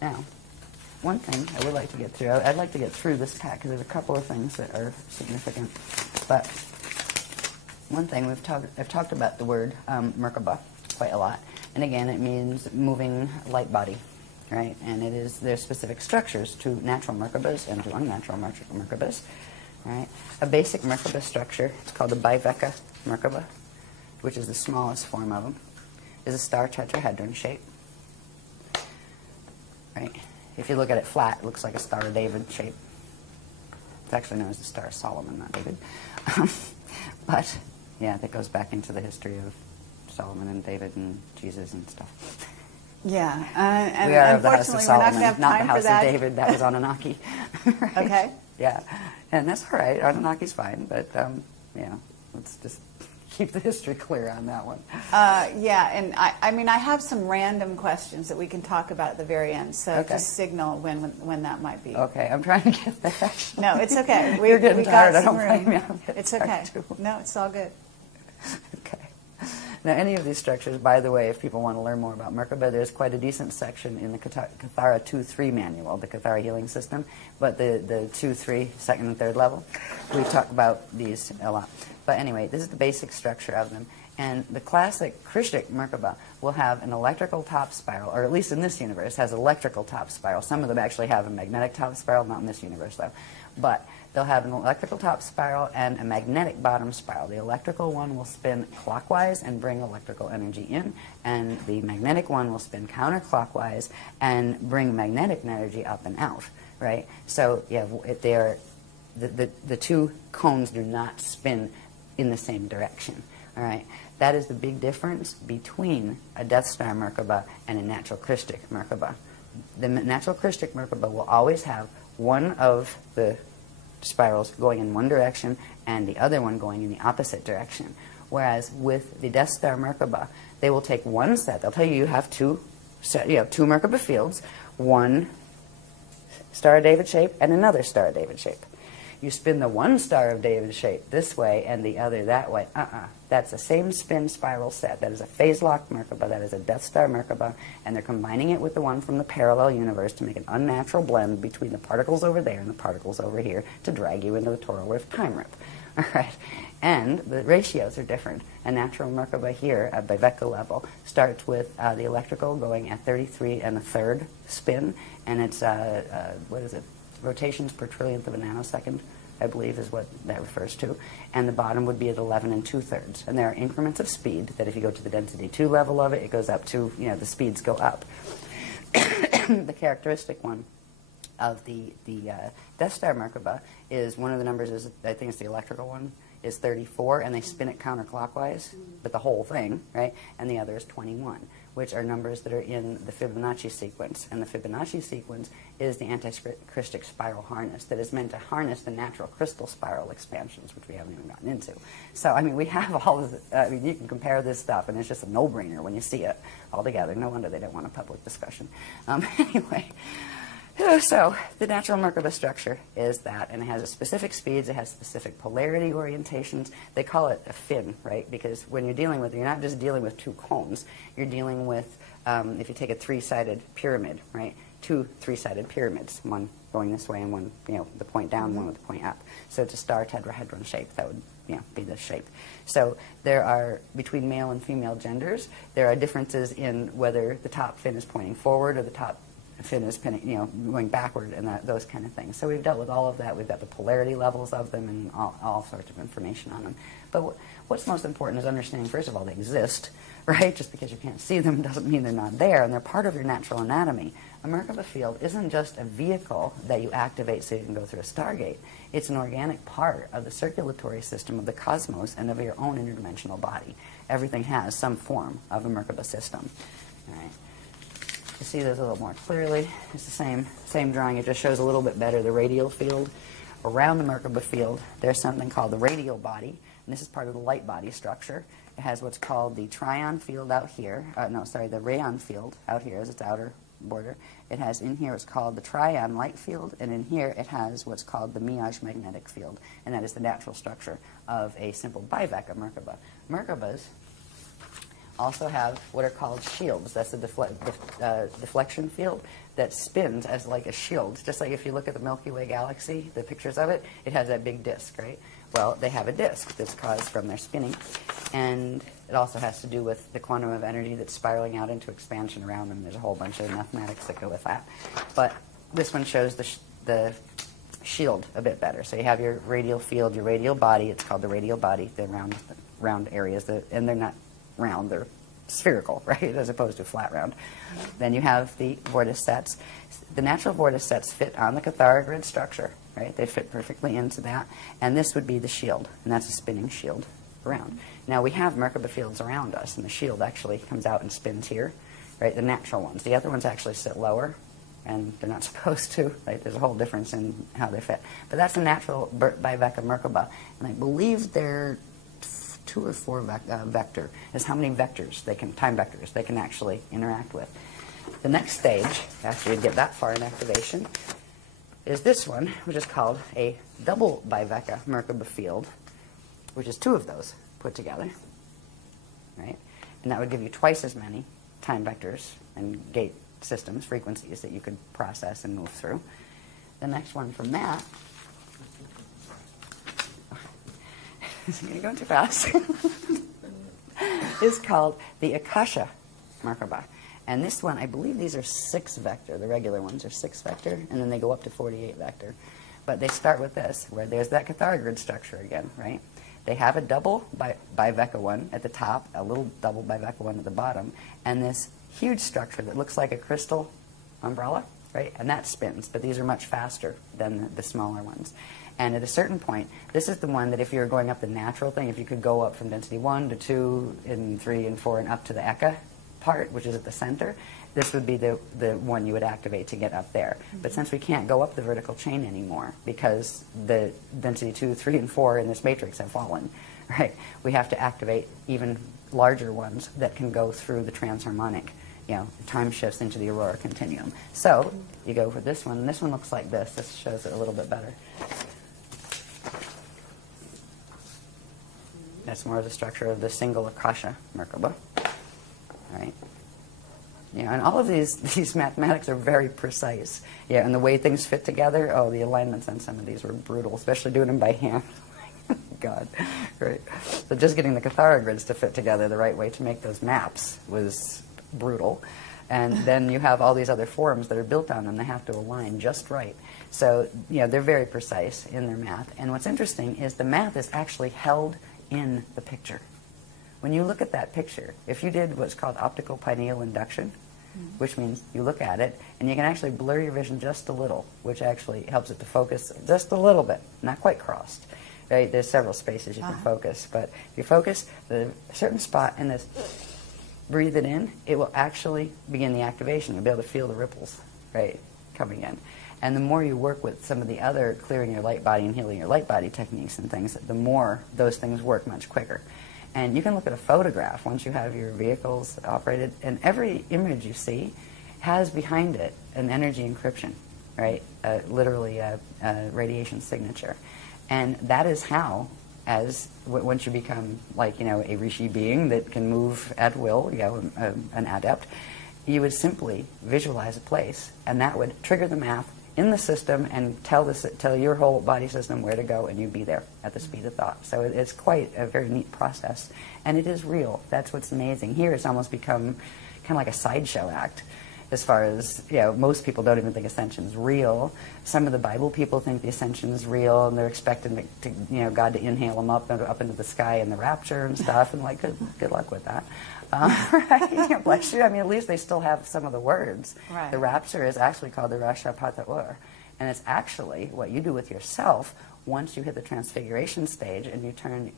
Now, one thing I would like to get through, I'd like to get through this pack because there's a couple of things that are significant. But one thing I've talked about the word Merkaba quite a lot, and again, it means moving light body, right? And there's specific structures to natural Merkabas and to unnatural Merkabas, right? A basic Merkaba structure, it's called the Biveka Merkaba, which is the smallest form of them, is a star tetrahedron shape, right? If you look at it flat, it looks like a Star of David shape. It's actually known as the Star of Solomon, not David. But, yeah, that goes back into the history of Solomon and David and Jesus and stuff. Yeah, and we are of the House of Solomon, we're not going to have not time the House for that. of David. That was Anunnaki. Right? Okay. Yeah, and that's all right. Anunnaki's fine, but, yeah, let's just keep the history clear on that one. Yeah, and I mean, I have some random questions that we can talk about at the very end, so Okay. just signal when that might be. Okay, I'm trying to get there, actually. No, it's okay. You're getting tired. I got some don't blame room. you. I'm getting It's tired okay. too. No, it's all good. Okay. Now, any of these structures, by the way, if people want to learn more about Merkaba, there's quite a decent section in the Kathara 2-3 manual, the Kathara healing system, but the 2-3, second and third level, we talk about these a lot. But anyway, this is the basic structure of them. And the classic Krisztusi Merkaba will have an electrical top spiral, or at least in this universe, has electrical top spiral. Some of them actually have a magnetic top spiral, not in this universe, though. But they'll have an electrical top spiral and a magnetic bottom spiral. The electrical one will spin clockwise and bring electrical energy in, and the magnetic one will spin counterclockwise and bring magnetic energy up and out, right? So, yeah, the two cones do not spin in the same direction, all right? That is the big difference between a Death Star Merkaba and a natural Krisztusi Merkaba. The natural Krisztusi Merkaba will always have one of the spirals going in one direction and the other one going in the opposite direction. Whereas with the Death Star Merkaba, they will take one set. They'll tell you have two Merkaba fields, one Star of David shape and another Star of David shape. You spin the one Star of David shape this way and the other that way. That's the same spin spiral set. That is a phase-locked Merkaba. That is a Death Star Merkaba. And they're combining it with the one from the parallel universe to make an unnatural blend between the particles over there and the particles over here to drag you into the Toro Rift time rip. All right. And the ratios are different. A natural Merkaba here at Biveka level starts with the electrical going at 33 1/3 spin. And it's, what is it? Rotations per trillionth of a nanosecond, I believe, is what that refers to. And the bottom would be at 11 2/3. And there are increments of speed that if you go to the density 2 level of it, it goes up to, the speeds go up. The characteristic one of the Death Star Merkaba is one of the numbers is, I think it's the electrical one, is 34, and they spin it counterclockwise, but the whole thing, right? And the other is 21, which are numbers that are in the Fibonacci sequence. And the Fibonacci sequence is the anti-Krisztusi spiral harness that is meant to harness the natural crystal spiral expansions, which we haven't even gotten into. So, I mean, we have all of the, you can compare this stuff, and it's just a no-brainer when you see it all together. No wonder they don't want a public discussion. Anyway. So, the natural Merkaba structure is that, and it has specific speeds, it has specific polarity orientations. They call it a fin, right? Because when you're dealing with it, you're not just dealing with two cones. You're dealing with, if you take a three-sided pyramid, right? Two three-sided pyramids, one going this way and one, the point down, one with the point up. So it's a star tetrahedron shape. That would, be the shape. So there are, between male and female genders, there are differences in whether the top fin is pointing forward or the top fin is going backward and those kind of things. So we've dealt with all of that. We've got the polarity levels of them and all sorts of information on them. But what's most important is understanding, first of all, they exist, right? Just because you can't see them doesn't mean they're not there, and they're part of your natural anatomy. A Merkaba field isn't just a vehicle that you activate so you can go through a Stargate. It's an organic part of the circulatory system of the cosmos and of your own interdimensional body. Everything has some form of a Merkaba system. All right. To see this a little more clearly, it's the same drawing. It just shows a little bit better the radial field. Around the Merkaba field, there's something called the radial body, and this is part of the light body structure. It has what's called the trion field out here. The rayon field out here as its outer border. It has in here what's called the trion light field, and in here it has what's called the Miage magnetic field, and that is the natural structure of a simple Biveka Merkaba. Merkabas also have what are called shields. That's a deflection field that spins as like a shield. Just like if you look at the Milky Way galaxy, the pictures of it, it has that big disk, right? Well, they have a disk that's caused from their spinning, and it also has to do with the quantum of energy that's spiraling out into expansion around them. There's a whole bunch of mathematics that go with that. But this one shows the shield a bit better. So you have your radial field, your radial body. It's called the radial body, the round areas, and they're not round, they're spherical, right, as opposed to flat round. Then you have the vorticets. The natural vorticets fit on the Cathara grid structure, right? They fit perfectly into that. And this would be the shield, and that's a spinning shield around. Now, we have Merkaba fields around us, and the shield actually comes out and spins here, right, the natural ones. The other ones actually sit lower, and they're not supposed to, right? There's a whole difference in how they fit. But that's a natural biveka Merkaba, and I believe they're 2 or 4 vector is how many vectors time vectors they can actually interact with. The next stage, after you get that far in activation, is this one, which is called a double biveka Merkaba field, which is 2 of those put together, right? And that would give you twice as many time vectors and gate systems, frequencies that you could process and move through. The next one from that, you're going too fast, is called the Eckasha Merkaba. And this one, I believe these are 6 vector. The regular ones are 6 vector, and then they go up to 48 vector. But they start with this, where there's that Cathara grid structure again, right? They have a double biveka one at the top, a little double biveka one at the bottom, and this huge structure that looks like a crystal umbrella, right? And that spins, but these are much faster than the smaller ones. And at a certain point, this is the one that if you're going up the natural thing, if you could go up from density 1 to 2 and 3 and 4 and up to the Eka part, which is at the center, this would be the one you would activate to get up there. But since we can't go up the vertical chain anymore because the density 2, 3, and 4 in this matrix have fallen, right? We have to activate even larger ones that can go through the transharmonic, time shifts into the aurora continuum. So you go for this one, and this one looks like this. This shows it a little bit better. That's more of the structure of the single Eckasha Merkaba. All right. And all of these mathematics are very precise. And the way things fit together, the alignments on some of these were brutal, especially doing them by hand. God, right? So just getting the Cathara grids to fit together the right way to make those maps was brutal. And then you have all these other forms that are built on them. They have to align just right. So, they're very precise in their math. And what's interesting is the math is actually held in the picture. When you look at that picture, if you did what's called optical pineal induction, which means you look at it and you can actually blur your vision just a little, which actually helps it to focus just a little bit, not quite crossed. Right? There's several spaces you can focus, but if you focus a certain spot and this, breathe it in, it will actually begin the activation. You'll be able to feel the ripples, right, coming in. And the more you work with some of the other clearing your light body and healing your light body techniques and things, the more those things work much quicker. And you can look at a photograph once you have your vehicles operated, and every image you see has behind it an energy encryption, right? Literally a radiation signature. And that is how, once you become like, a rishi being that can move at will, an adept, you would simply visualize a place, and that would trigger the math in the system and tell your whole body system where to go, and you'd be there at the speed of thought. So it's quite a very neat process, and it is real. That's what's amazing. Here it's almost become kind of like a sideshow act, as far as, most people don't even think ascension's real. Some of the Bible people think the ascension's real, and they're expecting God to inhale them up into the sky in the rapture and stuff, and like, good luck with that. Right? Bless you. I mean, at least they still have some of the words. Right. The rapture is actually called the Rasha Pataur, and it's actually what you do with yourself once you hit the transfiguration stage and you turn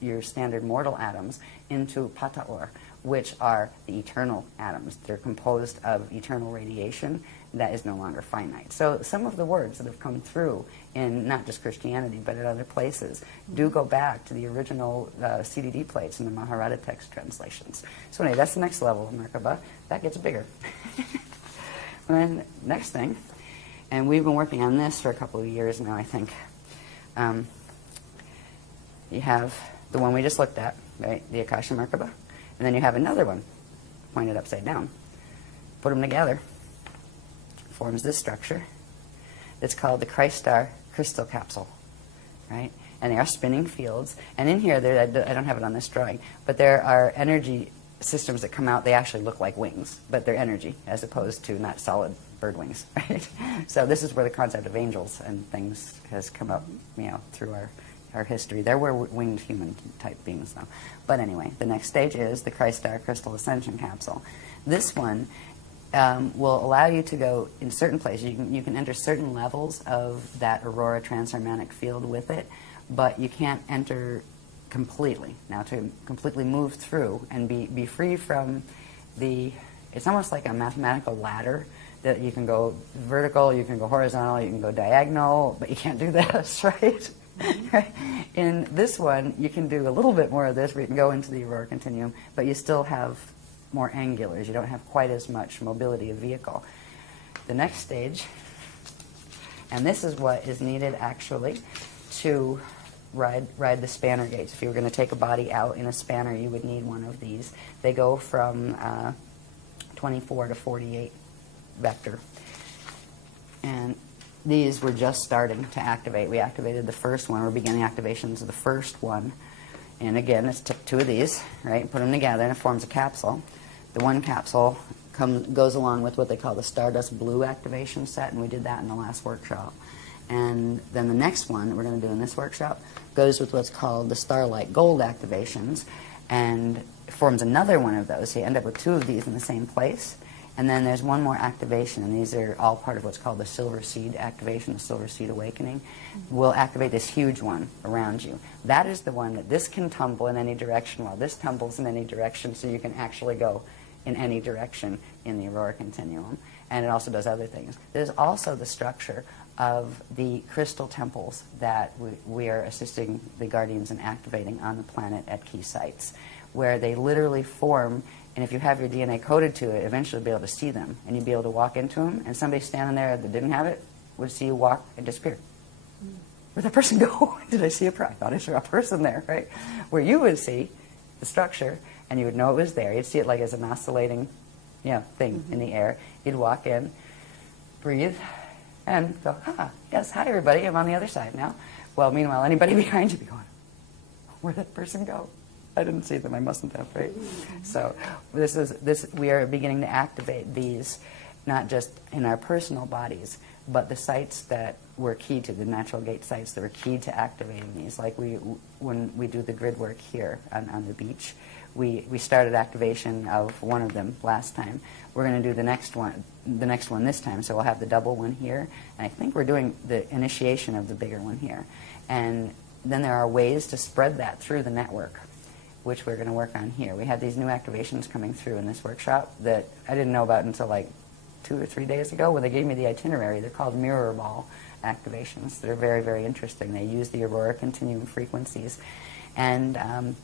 your standard mortal atoms into Pataur, which are the eternal atoms. They're composed of eternal radiation that is no longer finite. So some of the words that have come through in not just Christianity but in other places do go back to the original CDD plates in the Maharata text translations. So anyway, that's the next level of Merkaba. That gets bigger. And then next thing, and we've been working on this for a couple of years now, I think. You have the one we just looked at, right? The Eckasha Merkaba. And then you have another one pointed upside down. Put them together, forms this structure. It's called the Christ-star crystal capsule, right? And they are spinning fields. And in here, I don't have it on this drawing, but there are energy systems that come out. They actually look like wings, but they're energy as opposed to not solid bird wings, right? So this is where the concept of angels and things has come up, through our history. There were winged human type beings though. But anyway, the next stage is the Christ-star crystal ascension capsule. This one will allow you to go in certain places. You can enter certain levels of that aurora transharmonic field with it, but you can't enter completely. Now, to completely move through and be free from it's almost like a mathematical ladder that you can go vertical, you can go horizontal, you can go diagonal, but you can't do this, right? Right? In this one, you can do a little bit more of this where you can go into the aurora continuum, but you still have more angulars. You don't have quite as much mobility of vehicle. The next stage, and this is what is needed actually to ride the spanner gates. If you were going to take a body out in a spanner, you would need one of these. They go from 24 to 48 vector. And these were just starting to activate. We activated the first one. We're beginning activations of the first one. And again, let's take two of these, right? Put them together and it forms a capsule. The one capsule goes along with what they call the Stardust Blue activation set, and we did that in the last workshop. And then the next one that we're going to do in this workshop goes with what's called the Starlight Gold activations, and forms another one of those. So you end up with two of these in the same place. And then there's one more activation, and these are all part of what's called the Silver Seed activation, the Silver Seed Awakening. We'll activate this huge one around you. That is the one that this can tumble in any direction while this tumbles in any direction, so you can actually go in any direction in the aurora continuum. And it also does other things. There's also the structure of the crystal temples that we are assisting the guardians in activating on the planet at key sites, where they literally form. And if you have your DNA coded to it, eventually you'll be able to see them. And you'll be able to walk into them, and somebody standing there that didn't have it would see you walk and disappear. Where'd that person go? Did I see a person? I thought I saw a person there, right? Where you would see the structure, and you would know it was there. You'd see it like as an oscillating thing in the air. You'd walk in, breathe, and go, yes, hi everybody, I'm on the other side now. Well, meanwhile, anybody behind you be going, where'd that person go? I didn't see them. I mustn't have, right? So we are beginning to activate these, not just in our personal bodies, but the sites that were key to, the natural gate sites that were key to activating these. Like when we do the grid work here on the beach, we started activation of one of them last time. We're going to do the next one this time. So we'll have the double one here, and I think we're doing the initiation of the bigger one here. And then there are ways to spread that through the network, which we're going to work on here. We had these new activations coming through in this workshop that I didn't know about until like 2 or 3 days ago when they gave me the itinerary. They're called mirror ball activations. They're very, very interesting. They use the aurora continuum frequencies. And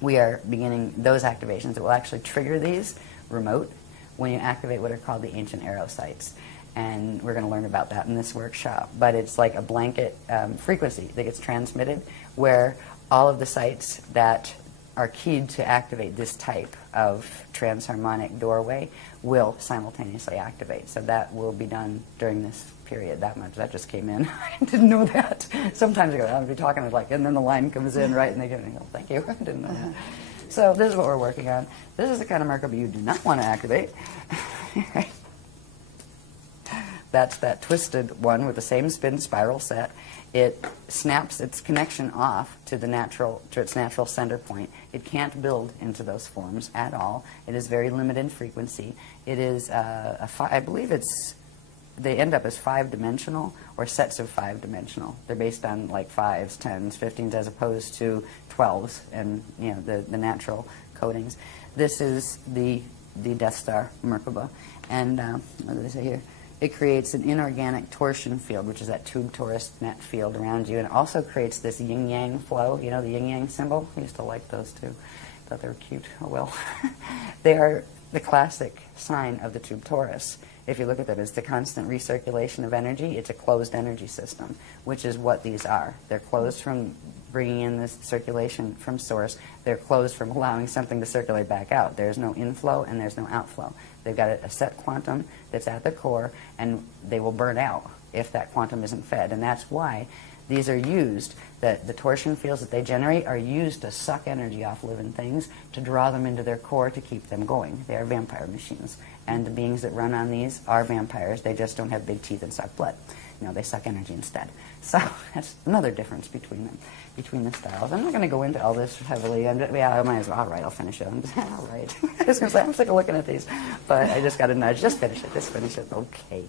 we are beginning those activations that will actually trigger these remote when you activate what are called the ancient arrow sites. And we're going to learn about that in this workshop. But it's like a blanket frequency that gets transmitted where all of the sites that are keyed to activate this type of transharmonic doorway will simultaneously activate. So that will be done during this period. That just came in. I didn't know that. Sometimes I go, I'll be talking like, and then the line comes in, right, and they go, thank you, I didn't know that. So this is what we're working on. This is the kind of Merkaba you do not want to activate. That's that twisted one with the same spin spiral set. It snaps its connection off to its natural center point. It can't build into those forms at all. It is very limited in frequency. It is I believe they end up as 5-dimensional or sets of 5-dimensional. They're based on like 5s, 10s, 15s as opposed to 12s and the natural codings. This is the Death Star Merkaba, and what do they say here? It creates an inorganic torsion field, which is that tube torus net field around you, and it also creates this yin-yang flow. You know the yin-yang symbol? I used to like those too. Thought they were cute. Oh well. They are the classic sign of the tube torus. If you look at them, it's the constant recirculation of energy. It's a closed energy system, which is what these are. They're closed from bringing in this circulation from source. They're closed from allowing something to circulate back out. There's no inflow and there's no outflow. They've got a set quantum that's at the core, and they will burn out if that quantum isn't fed. And that's why these are used, that the torsion fields that they generate are used to suck energy off living things, to draw them into their core to keep them going. They are vampire machines. And the beings that run on these are vampires. They just don't have big teeth and suck blood. You know, they suck energy instead. So that's another difference between them, between the styles. I'm not going to go into all this heavily. I might as well. All right, I'll finish it. All right. I was going to say, I'm sick of looking at these. But I just got a nudge. Just finish it. Okay.